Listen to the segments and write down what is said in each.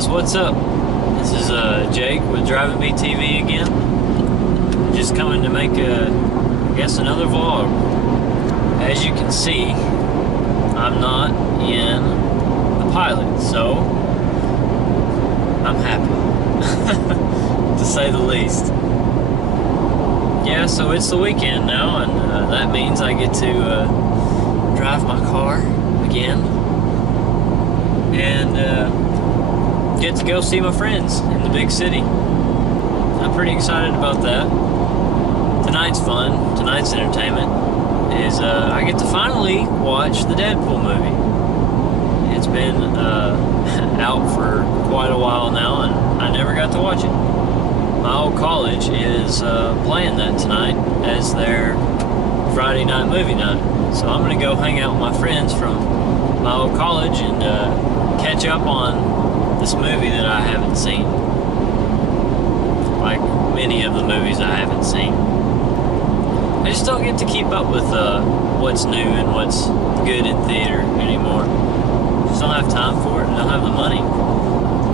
guys, what's up? This is Jake with Driving Bee.tv again. Just coming to make I guess another vlog. As you can see, I'm not in the pilot, so I'm happy to say the least. Yeah, so it's the weekend now, and that means I get to drive my car again and get to go see my friends in the big city. I'm pretty excited about that. Tonight's fun. Tonight's entertainment is I get to finally watch the Deadpool movie. It's been out for quite a while now, and I never got to watch it. My old college is playing that tonight as their Friday night movie night. So I'm going to go hang out with my friends from my old college and catch up on this movie that I haven't seen. Like many of the movies I haven't seen. I just don't get to keep up with what's new and what's good in theater anymore. Just don't have time for it and don't have the money.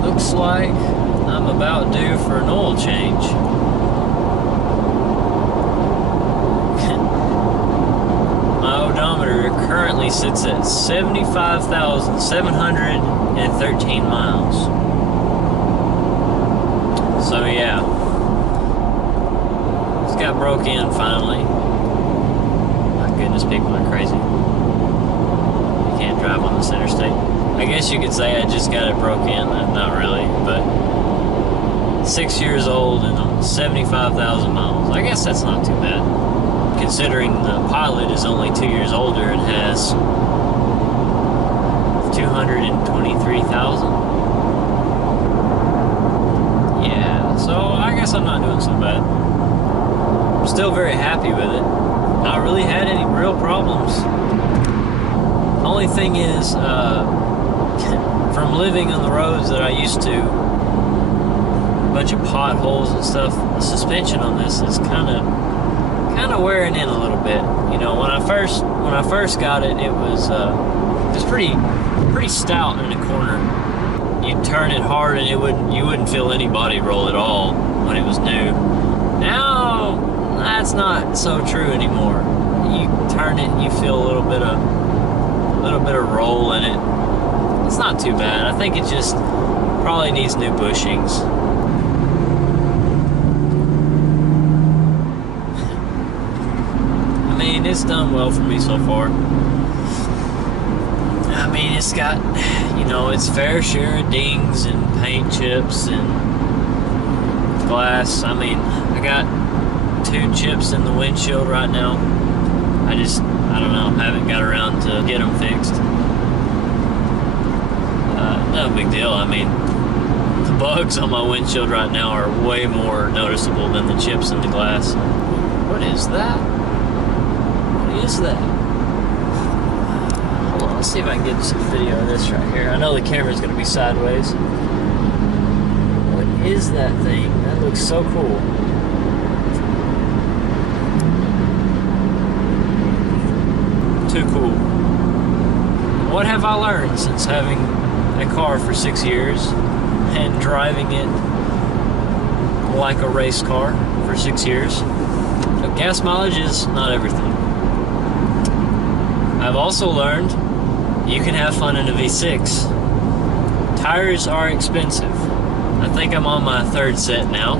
Looks like I'm about due for an oil change. My odometer currently sits at 75,713 miles. So yeah, it's got broke in finally. My goodness, people are crazy. You can't drive on this interstate. I guess you could say I just got it broke in. Not really, but 6 years old and 75,000 miles. I guess that's not too bad, considering the pilot is only 2 years older and has 223,000. Yeah, so I guess I'm not doing so bad. I'm still very happy with it. Not really had any real problems. Only thing is, from living on the roads that I used to, a bunch of potholes and stuff, the suspension on this is kind of wearing in a little bit. You know, when I first got it, it was pretty stout in the corner. You'd turn it hard and you wouldn't feel any body roll at all when it was new. Now that's not so true anymore. You turn it, you feel a little bit of roll in it. It's not too bad. I think it just probably needs new bushings. I mean, it's done well for me so far. I mean, it's got, you know, its fair share of dings and paint chips and glass. I mean, I got 2 chips in the windshield right now. I don't know, haven't got around to get them fixed. No big deal. I mean, the bugs on my windshield right now are way more noticeable than the chips in the glass. What is that? What is that? Hold on, let's see if I can get some video of this right here. I know the camera's going to be sideways. What is that thing? That looks so cool. Too cool. What have I learned since having a car for 6 years and driving it like a race car for 6 years? So gas mileage is not everything. I've also learned you can have fun in a V6. Tires are expensive. I think I'm on my 3rd set now.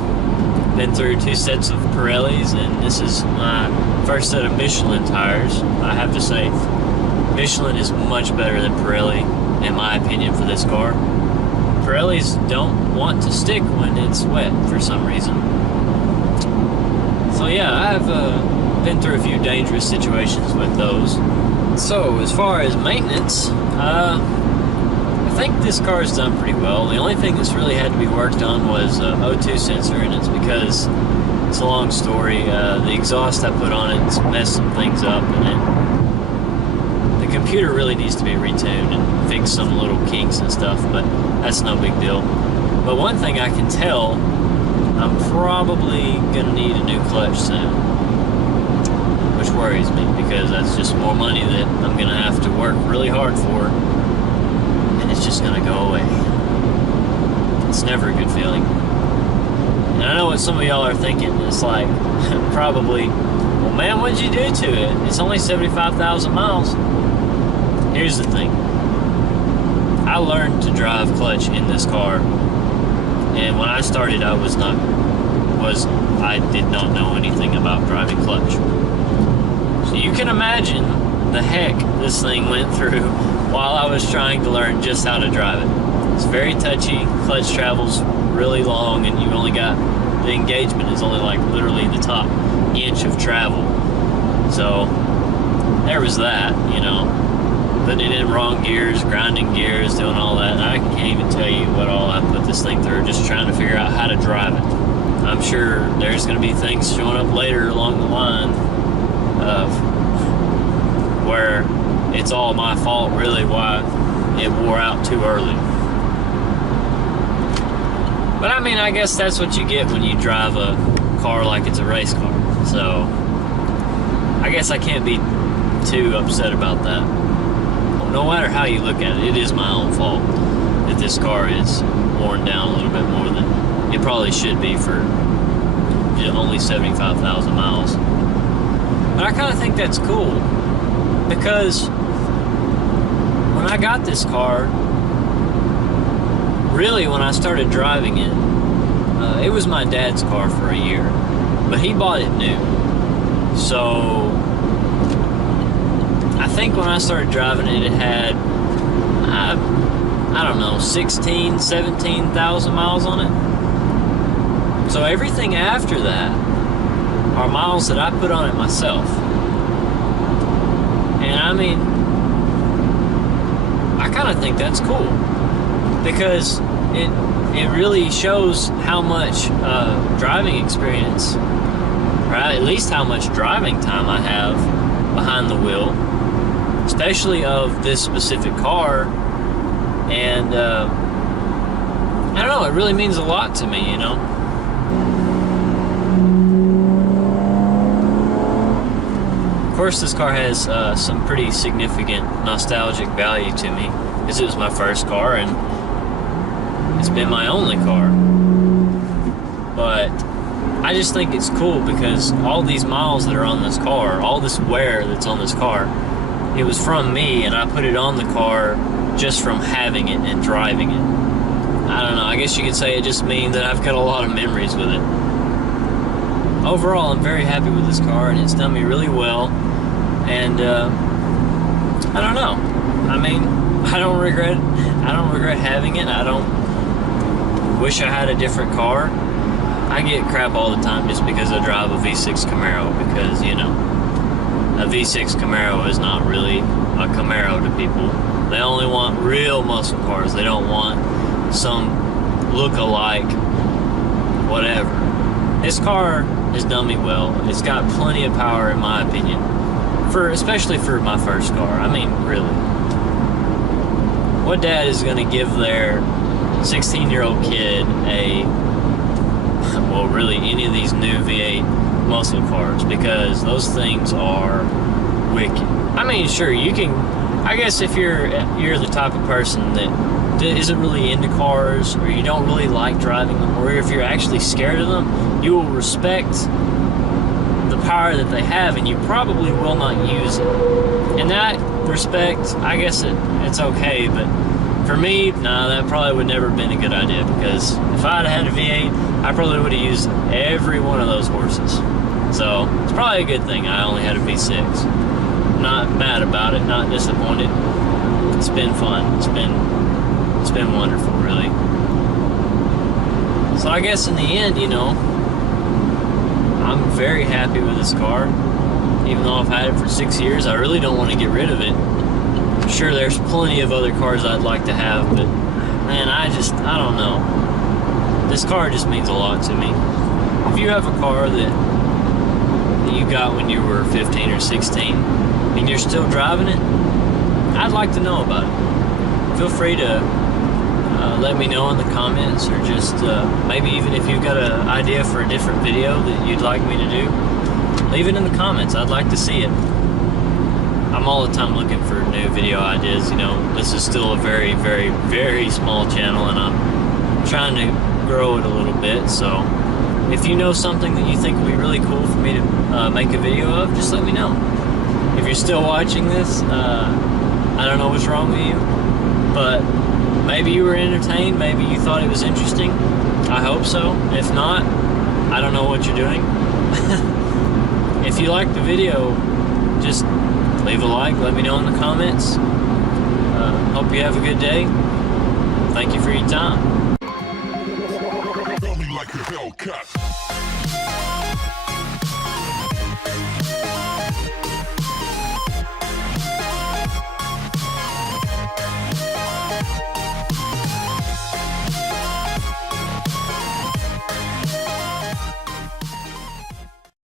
Been through 2 sets of Pirellis, and this is my first set of Michelin tires. I have to say, Michelin is much better than Pirelli, in my opinion, for this car. Pirellis don't want to stick when it's wet for some reason. So yeah, I've been through a few dangerous situations with those. So as far as maintenance, I think this car's done pretty well. The only thing that's really had to be worked on was O2 sensor, and it's because it's a long story. The exhaust I put on it's messed some things up, and the computer really needs to be retuned and fix some little kinks and stuff, but that's no big deal. But one thing I can tell, I'm probably gonna need a new clutch soon, which worries me because that's just more money that I'm gonna have to work really hard for, and it's just gonna go away. It's never a good feeling. And I know what some of y'all are thinking. It's like, probably, well, man, what'd you do to it? It's only 75,000 miles. Here's the thing. I learned to drive clutch in this car. And when I started, I did not know anything about driving clutch. So you can imagine the heck this thing went through while I was trying to learn just how to drive it. It's very touchy. Clutch travels really long, and you only got, the engagement is only like literally the top inch of travel. So there was that, you know, putting it in wrong gears, grinding gears, doing all that. I can't even tell you what all I put this thing through just trying to figure out how to drive it. I'm sure there's going to be things showing up later along the line of where it's all my fault, really, why it wore out too early. But I mean, I guess that's what you get when you drive a car like it's a race car. So I guess I can't be too upset about that. No matter how you look at it, it is my own fault that this car is worn down a little bit more than it probably should be for only 75,000 miles. But I kind of think that's cool, because when I got this car, really when I started driving it, it was my dad's car for a year, but he bought it new. So I think when I started driving it, it had, I don't know, 16, 17,000 miles on it. So everything after that are miles that I put on it myself. And I mean, I kind of think that's cool, because it really shows how much driving experience, or at least how much driving time I have behind the wheel, especially of this specific car. And I don't know, it really means a lot to me, you know. Of course, this car has some pretty significant nostalgic value to me, because it was my first car and it's been my only car. But I just think it's cool because all these miles that are on this car, all this wear that's on this car, it was from me, and I put it on the car just from having it and driving it. I don't know, I guess you could say it just means that I've got a lot of memories with it. Overall, I'm very happy with this car, and it's done me really well. And I don't know. I mean, I don't regret having it. I don't wish I had a different car. I get crap all the time just because I drive a V6 Camaro, because, you know, a V6 Camaro is not really a Camaro to people. They only want real muscle cars. They don't want some look-alike whatever. This car has done me well. It's got plenty of power, in my opinion, especially for my first car. I mean, really. What dad is going to give their 16-year-old kid well, really any of these new V8 muscle cars? Because those things are wicked. I mean, sure, you can, I guess if you're the type of person that isn't really into cars, or you don't really like driving them, or if you're actually scared of them, you will respect the power that they have, and you probably will not use it. In that respect, I guess it's okay, but for me, nah, that probably would never have been a good idea, because if I'd had a V8, I probably would have used every one of those horses. So it's probably a good thing I only had a V6. I'm not mad about it, not disappointed. It's been fun. It's been wonderful, really. So I guess in the end, you know, I'm very happy with this car. Even though I've had it for 6 years, I really don't want to get rid of it. Sure, there's plenty of other cars I'd like to have, but man, I don't know. This car just means a lot to me. If you have a car that you got when you were 15 or 16 and you're still driving it, I'd like to know about it. Feel free to let me know in the comments, or just maybe even if you've got an idea for a different video that you'd like me to do, leave it in the comments. I'd like to see it. I'm all the time looking for new video ideas. You know, this is still a very, very, very small channel, and I'm trying to grow it a little bit. So if you know something that you think would be really cool for me to make a video of, just let me know. If you're still watching this, I don't know what's wrong with you, but maybe you were entertained, maybe you thought it was interesting. I hope so. If not, I don't know what you're doing. If you liked the video, just leave a like, let me know in the comments. Hope you have a good day. Thank you for your time.